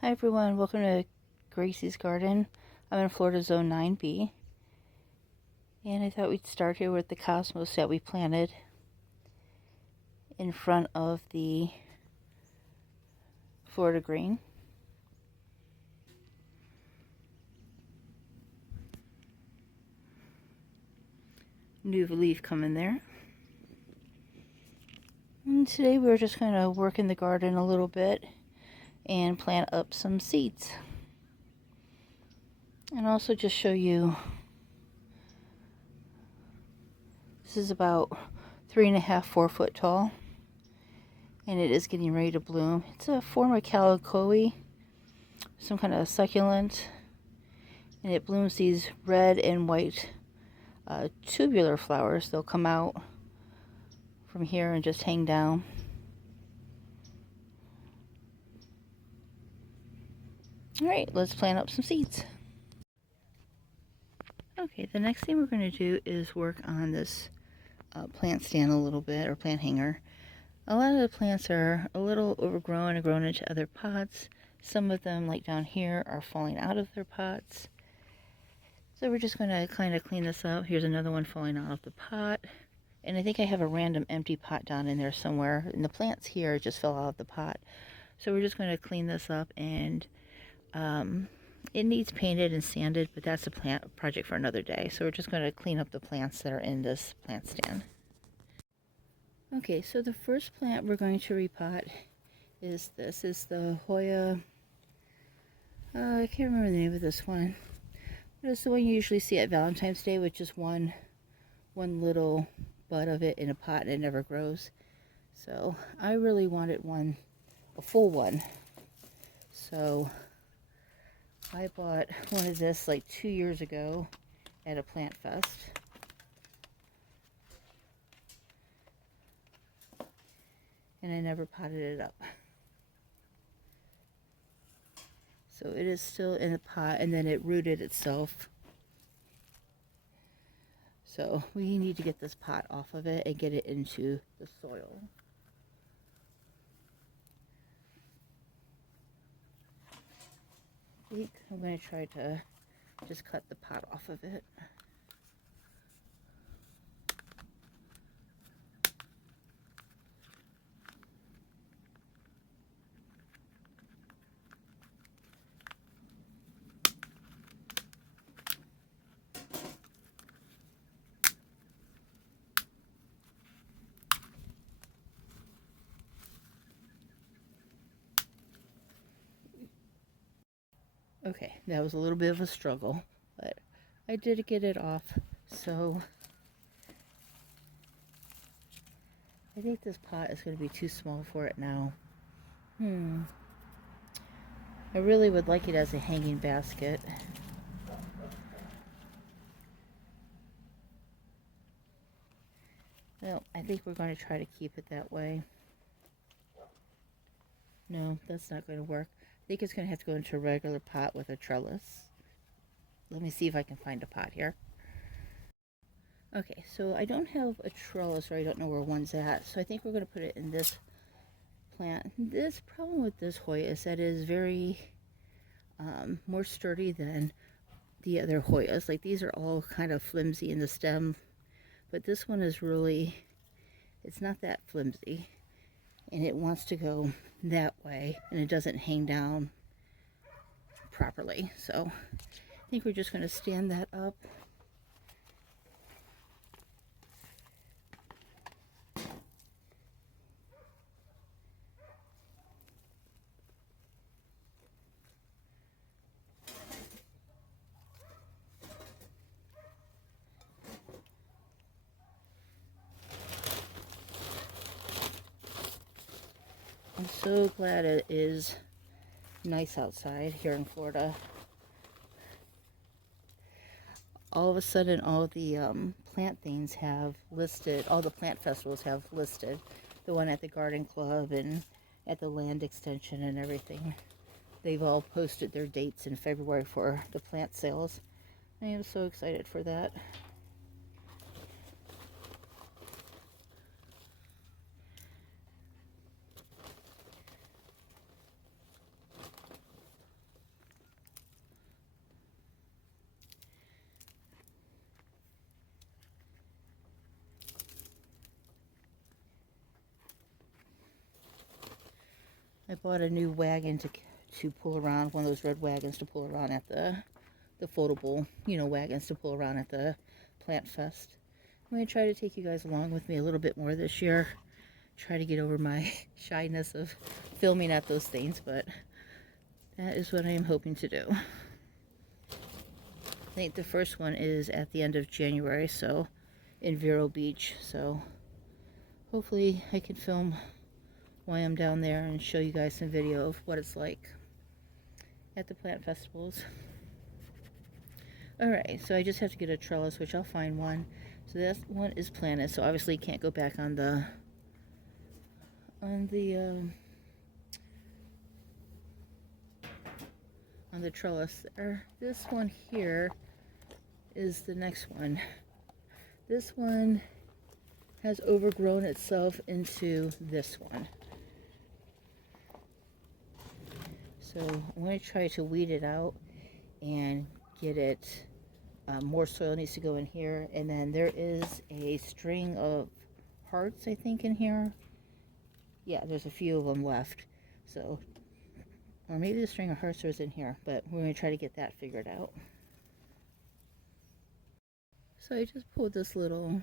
Hi everyone, welcome to Gracie's Garden. I'm in Florida Zone 9B, and I thought we'd start here with the cosmos that we planted in front of the Florida green. New leaf coming there. And today we're just going to work in the garden a little bit and plant up some seeds. And also just show you, this is about 3.5, 4 foot tall. And it is getting ready to bloom. It's a form of calicoe, some kind of succulent. And it blooms these red and white tubular flowers. They'll come out from here and just hang down. Alright, let's plant up some seeds. Okay, the next thing we're going to do is work on this plant stand a little bit, or plant hanger. A lot of the plants are a little overgrown and grown into other pots. Some of them, like down here, are falling out of their pots. So we're just going to kind of clean this up. Here's another one falling out of the pot. And I think I have a random empty pot down in there somewhere. And the plants here just fell out of the pot. So we're just going to clean this up, and it needs painted and sanded, but that's a plant project for another day. So we're just going to clean up the plants that are in this plant stand. Okay, so the first plant we're going to repot is this. Is the Hoya. I can't remember the name of this one. But it's the one you usually see at Valentine's Day, with just one little bud of it in a pot, and it never grows. So I really wanted one, a full one. So I bought one of this like 2 years ago at a plant fest. And I never potted it up. So it is still in the pot, and then it rooted itself. So we need to get this pot off of it and get it into the soil. I think I'm going to try to just cut the pot off of it. Okay, that was a little bit of a struggle, but I did get it off. So I think this pot is going to be too small for it now. I really would like it as a hanging basket. Well, I think we're going to try to keep it that way. No, that's not going to work. I think it's going to have to go into a regular pot with a trellis. Let me see if I can find a pot here. Okay, so I don't have a trellis, or I don't know where one's at. So I think we're going to put it in this plant. This problem with this Hoya is that it is very more sturdy than the other Hoyas. Like, these are all kind of flimsy in the stem, but this one is really, it's not that flimsy, and it wants to go that way, and it doesn't hang down properly. So I think we're just going to stand that up. I'm so glad it is nice outside here in Florida. All of a sudden, all the plant things have listed, all the plant festivals have listed. The one at the Garden Club and at the Land Extension and everything. They've all posted their dates in February for the plant sales. I am so excited for that. I bought a new wagon to pull around, one of those red wagons to pull around at the foldable, wagons to pull around at the Plant Fest. I'm going to try to take you guys along with me a little bit more this year. Try to get over my shyness of filming at those things, but that is what I am hoping to do. I think the first one is at the end of January, so in Vero Beach, so hopefully I can film while I'm down there and show you guys some video of what it's like at the plant festivals. Alright, so I just have to get a trellis, which I'll find one. So that one is planted, so obviously you can't go back on the trellis there. This one here is the next one. This one has overgrown itself into this one. So I'm going to try to weed it out and get it, more soil needs to go in here. And then there is a string of hearts, I think, in here. Yeah, there's a few of them left. So, or maybe the string of hearts is in here, but we're going to try to get that figured out. So I just pulled this little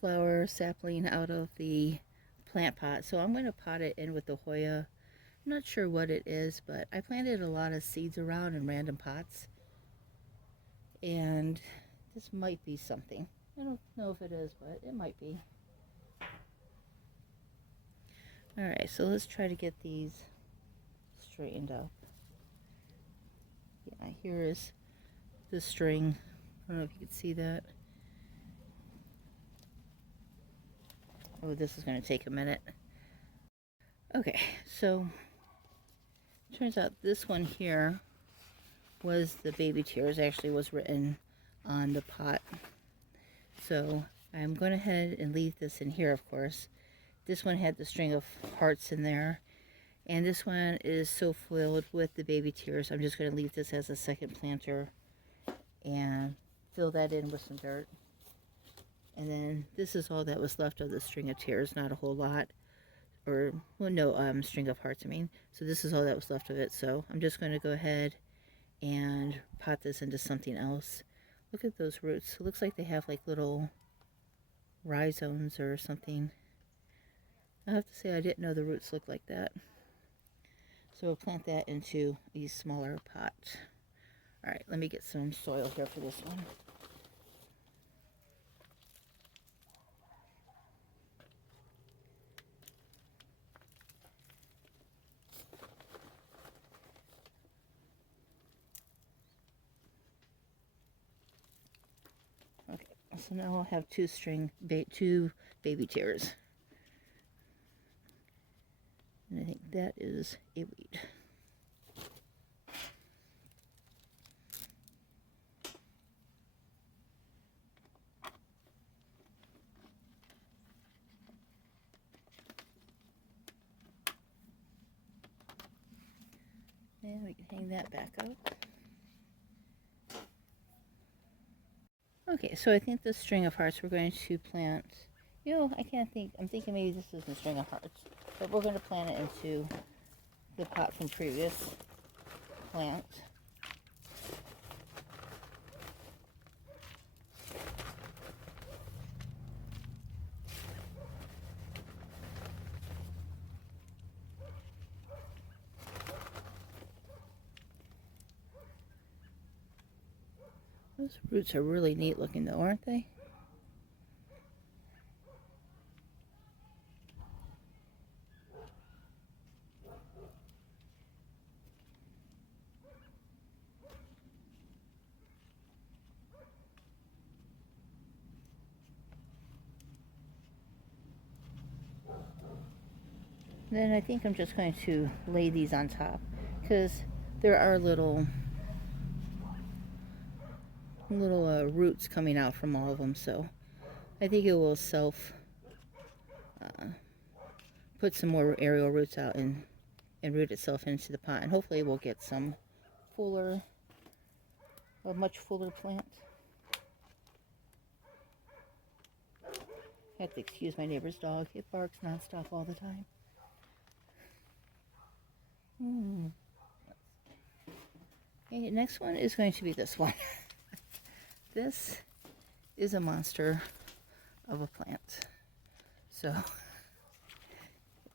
flower sapling out of the plant pot. So I'm going to pot it in with the Hoya. I'm not sure what it is, but I planted a lot of seeds around in random pots. And this might be something. I don't know if it is, but it might be. Alright, so let's try to get these straightened up. Yeah, here is the string. I don't know if you can see that. Oh, this is going to take a minute. Okay, so turns out this one here was the baby tears, actually was written on the pot. So I'm going to head and leave this in here, of course. This one had the string of hearts in there. And this one is so filled with the baby tears, I'm just going to leave this as a second planter and fill that in with some dirt. And then this is all that was left of the string of tears, not a whole lot. Or, well, no, string of hearts, I mean. So this is all that was left of it. So I'm just going to go ahead and pot this into something else. Look at those roots. It looks like they have like little rhizomes or something. I have to say I didn't know the roots looked like that. So we'll plant that into a smaller pot. Alright, let me get some soil here for this one. Okay, so now I'll have two baby tears. And I think that is a weed. And we can hang that back up. Okay, so I think the string of hearts we're going to plant, I can't think, I'm thinking maybe this is the string of hearts, but we're going to plant it into the pot from previous plant. Those roots are really neat looking though, aren't they? Then I think I'm just going to lay these on top because there are little roots coming out from all of them, so I think it will put some more aerial roots out and root itself into the pot, and hopefully we'll get a much fuller plant. I have to excuse my neighbor's dog. It barks nonstop all the time. Hmm. Okay, next one is going to be this one. This is a monster of a plant. So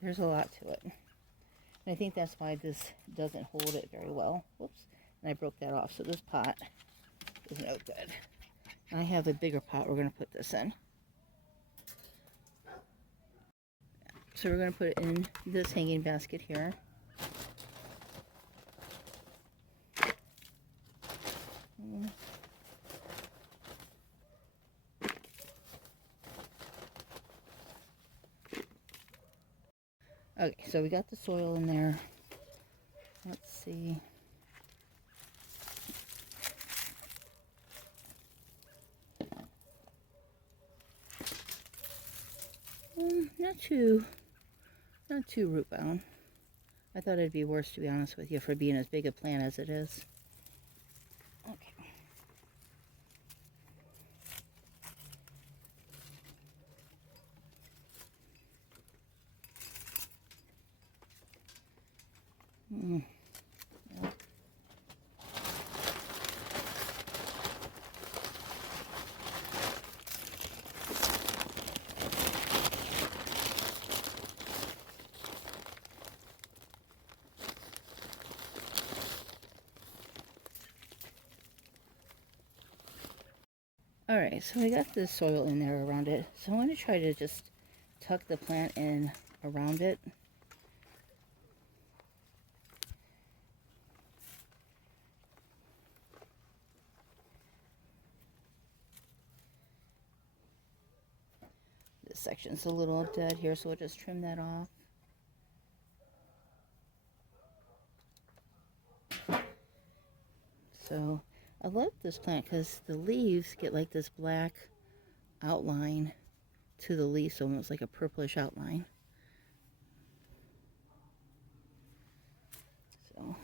there's a lot to it. And I think that's why this doesn't hold it very well. Whoops. And I broke that off. So this pot is no good. And I have a bigger pot we're going to put this in. So we're going to put it in this hanging basket here. Okay, so we got the soil in there. Let's see. Not too root bound. I thought it'd be worse, to be honest with you, for being as big a plant as it is. Okay. Yep. Alright, so I got the soil in there around it. So I'm going to try to just tuck the plant in around it. This section's a little dead here, so we'll just trim that off. So I love this plant because the leaves get like this black outline to the leaves, almost like a purplish outline. So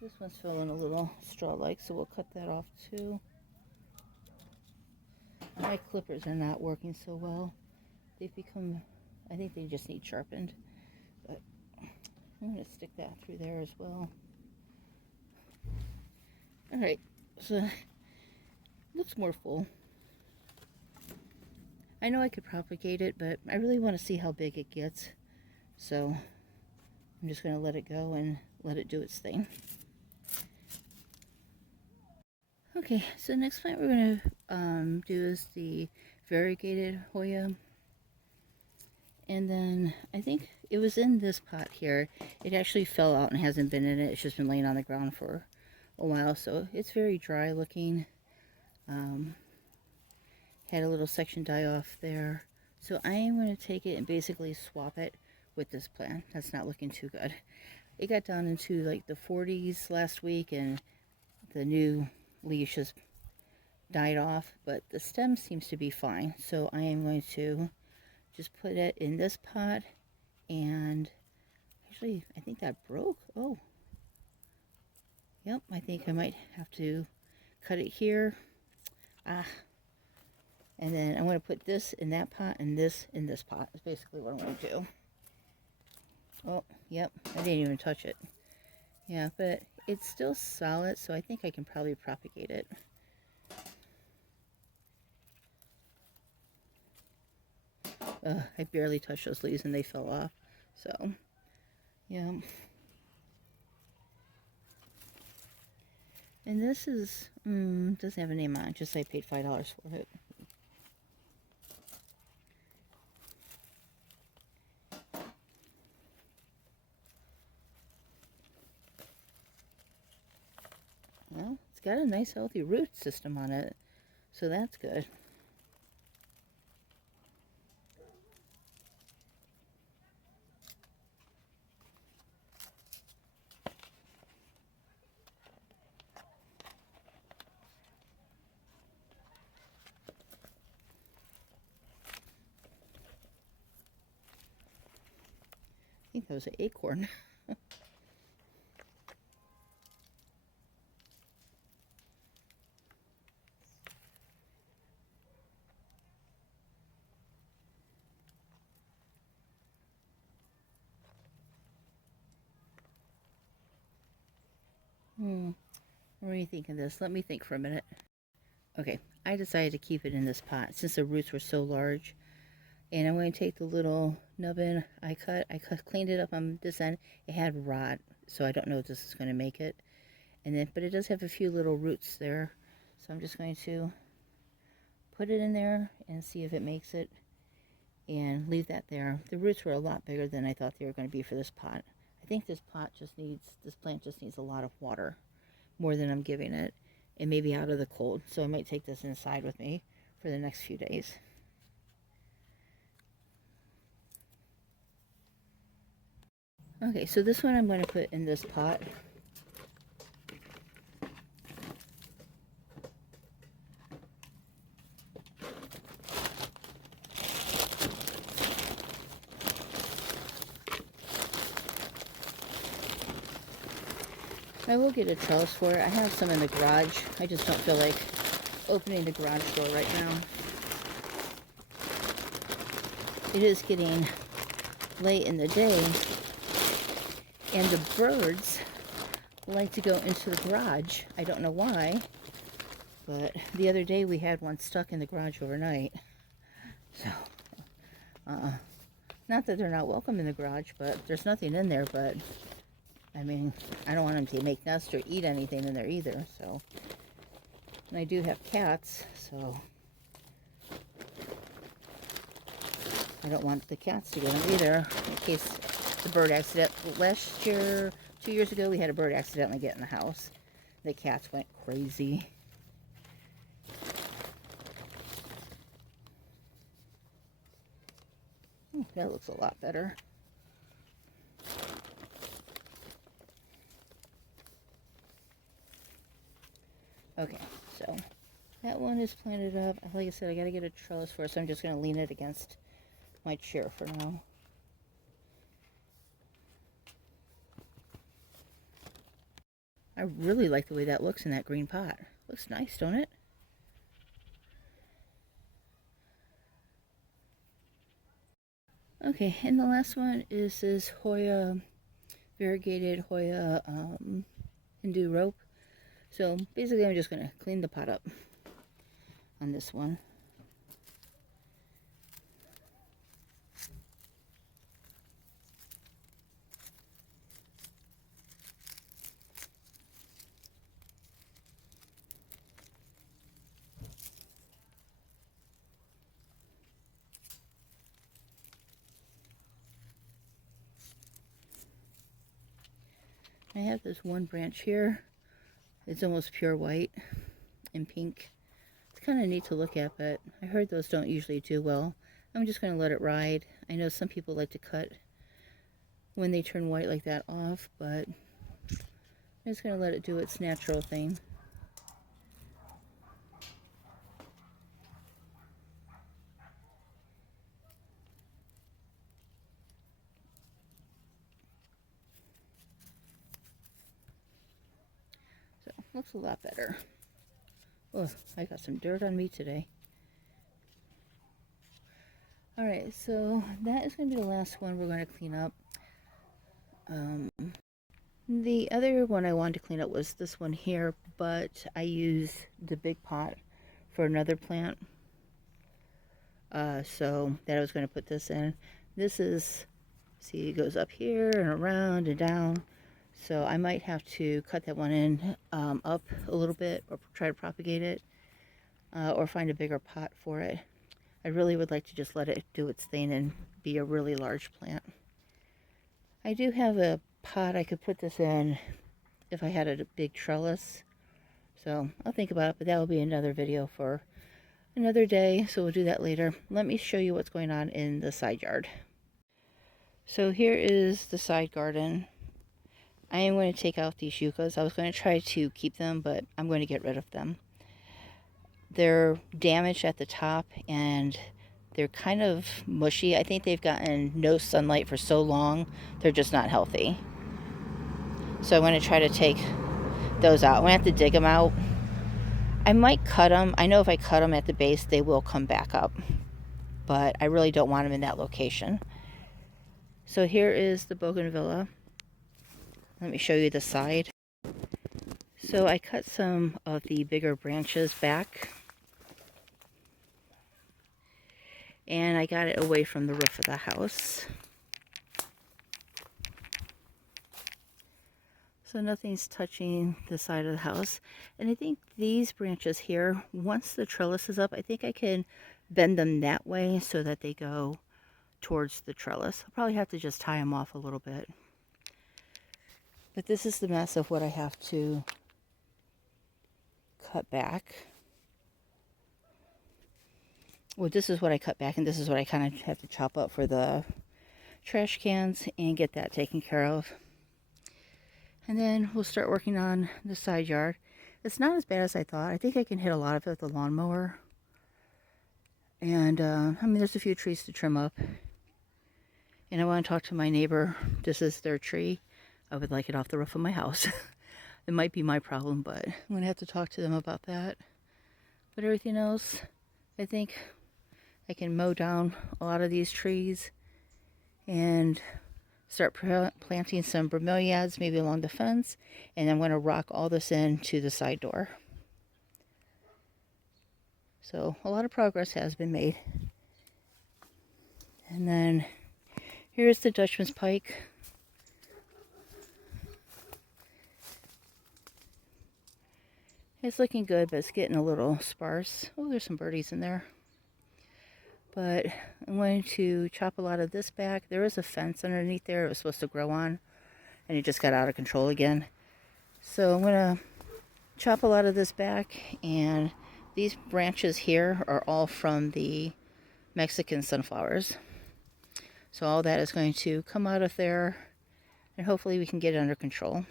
this one's feeling a little straw-like, so we'll cut that off too. My clippers are not working so well. They've become, I think they just need sharpened. But I'm going to stick that through there as well. Alright, so looks more full. I know I could propagate it, but I really want to see how big it gets. So I'm just going to let it go and let it do its thing. Okay, so the next plant we're going to do is the variegated Hoya. And then I think it was in this pot here. It actually fell out and hasn't been in it. It's just been laying on the ground for a while. So it's very dry looking. Had a little section die off there. So I am going to take it and basically swap it with this plant. That's not looking too good. It got down into like the 40s last week and the new leaves just died off, but the stem seems to be fine. So I am going to just put it in this pot, and actually I think that broke. Oh, yep, I think I might have to cut it here. And then I'm going to put this in that pot and this in this pot. That's basically what I'm going to do. Oh, yep, I didn't even touch it. Yeah, but it's still solid, so I think I can probably propagate it. I barely touched those leaves and they fell off. So, yeah. And this is, doesn't have a name on it, just I paid $5 for it. Well, it's got a nice healthy root system on it, so that's good. I think that was an acorn. What do you think of this? Let me think for a minute. Okay, I decided to keep it in this pot since the roots were so large. And I'm going to take the little nubbin I cleaned it up on this end. It had rot, so I don't know if this is going to make it. And then, but it does have a few little roots there. So I'm just going to put it in there and see if it makes it. And leave that there. The roots were a lot bigger than I thought they were going to be for this pot. I think this plant just needs a lot of water, more than I'm giving it, and maybe out of the cold. So I might take this inside with me for the next few days. Okay, so this one I'm going to put in this pot. I will get a trellis for it. I have some in the garage. I just don't feel like opening the garage door right now. It is getting late in the day, and the birds like to go into the garage. I don't know why, but the other day we had one stuck in the garage overnight. So, not that they're not welcome in the garage, but there's nothing in there. But I mean, I don't want them to make nests or eat anything in there either. So, and I do have cats, so I don't want the cats to get them either, in case the bird accident. Last year, 2 years ago, we had a bird accidentally get in the house. The cats went crazy. That looks a lot better. Okay, so that one is planted up. Like I said, I gotta get a trellis for it, so I'm just gonna lean it against my chair for now. I really like the way that looks in that green pot. Looks nice, don't it? Okay, and the last one is this Hoya, variegated Hoya Hindu rope. So basically I'm just going to clean the pot up on this one. I have this one branch here. It's almost pure white and pink. It's kind of neat to look at, but I heard those don't usually do well. I'm just going to let it ride. I know some people like to cut when they turn white like that off, but I'm just going to let it do its natural thing. So, looks a lot better. Oh, I got some dirt on me today. Alright, so that is going to be the last one we're going to clean up. The other one I wanted to clean up was this one here, but I use the big pot for another plant. So that I was going to put this in. This is, see, it goes up here and around and down. So I might have to cut that one in up a little bit, or try to propagate it, or find a bigger pot for it. I really would like to just let it do its thing and be a really large plant. I do have a pot I could put this in if I had a big trellis. So I'll think about it, but that will be another video for another day, so we'll do that later. Let me show you what's going on in the side yard. So here is the side garden. I am going to take out these yuccas. I was going to try to keep them, but I'm going to get rid of them. They're damaged at the top and they're kind of mushy. I think they've gotten no sunlight for so long, they're just not healthy. So I'm going to try to take those out. I'm going to have to dig them out. I might cut them. I know if I cut them at the base, they will come back up. But I really don't want them in that location. So here is the bougainvillea. Let me show you the side. So I cut some of the bigger branches back, and I got it away from the roof of the house. So nothing's touching the side of the house. And I think these branches here, once the trellis is up, I think I can bend them that way so that they go towards the trellis. I'll probably have to just tie them off a little bit. But this is the mess of what I have to cut back. Well, this is what I cut back, and this is what I kind of have to chop up for the trash cans and get that taken care of. And then we'll start working on the side yard. It's not as bad as I thought. I think I can hit a lot of it with the lawnmower. And, I mean, there's a few trees to trim up. And I want to talk to my neighbor. This is their tree. I would like it off the roof of my house. It might be my problem, but I'm going to have to talk to them about that. But everything else, I think I can mow down a lot of these trees and start planting some bromeliads maybe along the fence, and I'm going to rock all this into the side door. So a lot of progress has been made. And then here's the Dutchman's pike. It's looking good, but it's getting a little sparse. Oh, there's some birdies in there. But I'm going to chop a lot of this back. There is a fence underneath there it was supposed to grow on, and it just got out of control again. So I'm going to chop a lot of this back, and these branches here are all from the Mexican sunflowers. So all that is going to come out of there, and hopefully we can get it under control.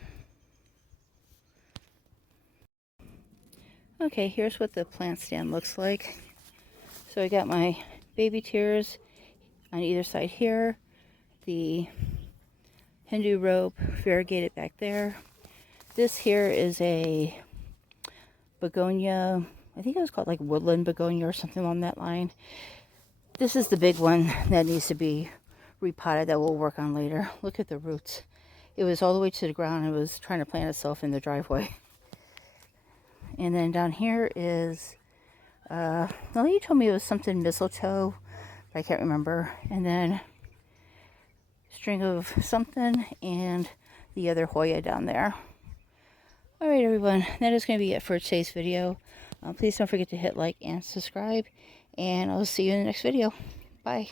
Okay, here's what the plant stand looks like. So I got my baby tiers on either side here, the Hindu rope variegated back there. This here is a begonia, I think it was called like woodland begonia or something along that line. This is the big one that needs to be repotted that we'll work on later. Look at the roots. It was all the way to the ground. It was trying to plant itself in the driveway. And then down here is, well, you told me it was something mistletoe, but I can't remember. And then string of something and the other Hoya down there. Alright everyone, that is going to be it for today's video. Please don't forget to hit like and subscribe, and I'll see you in the next video. Bye.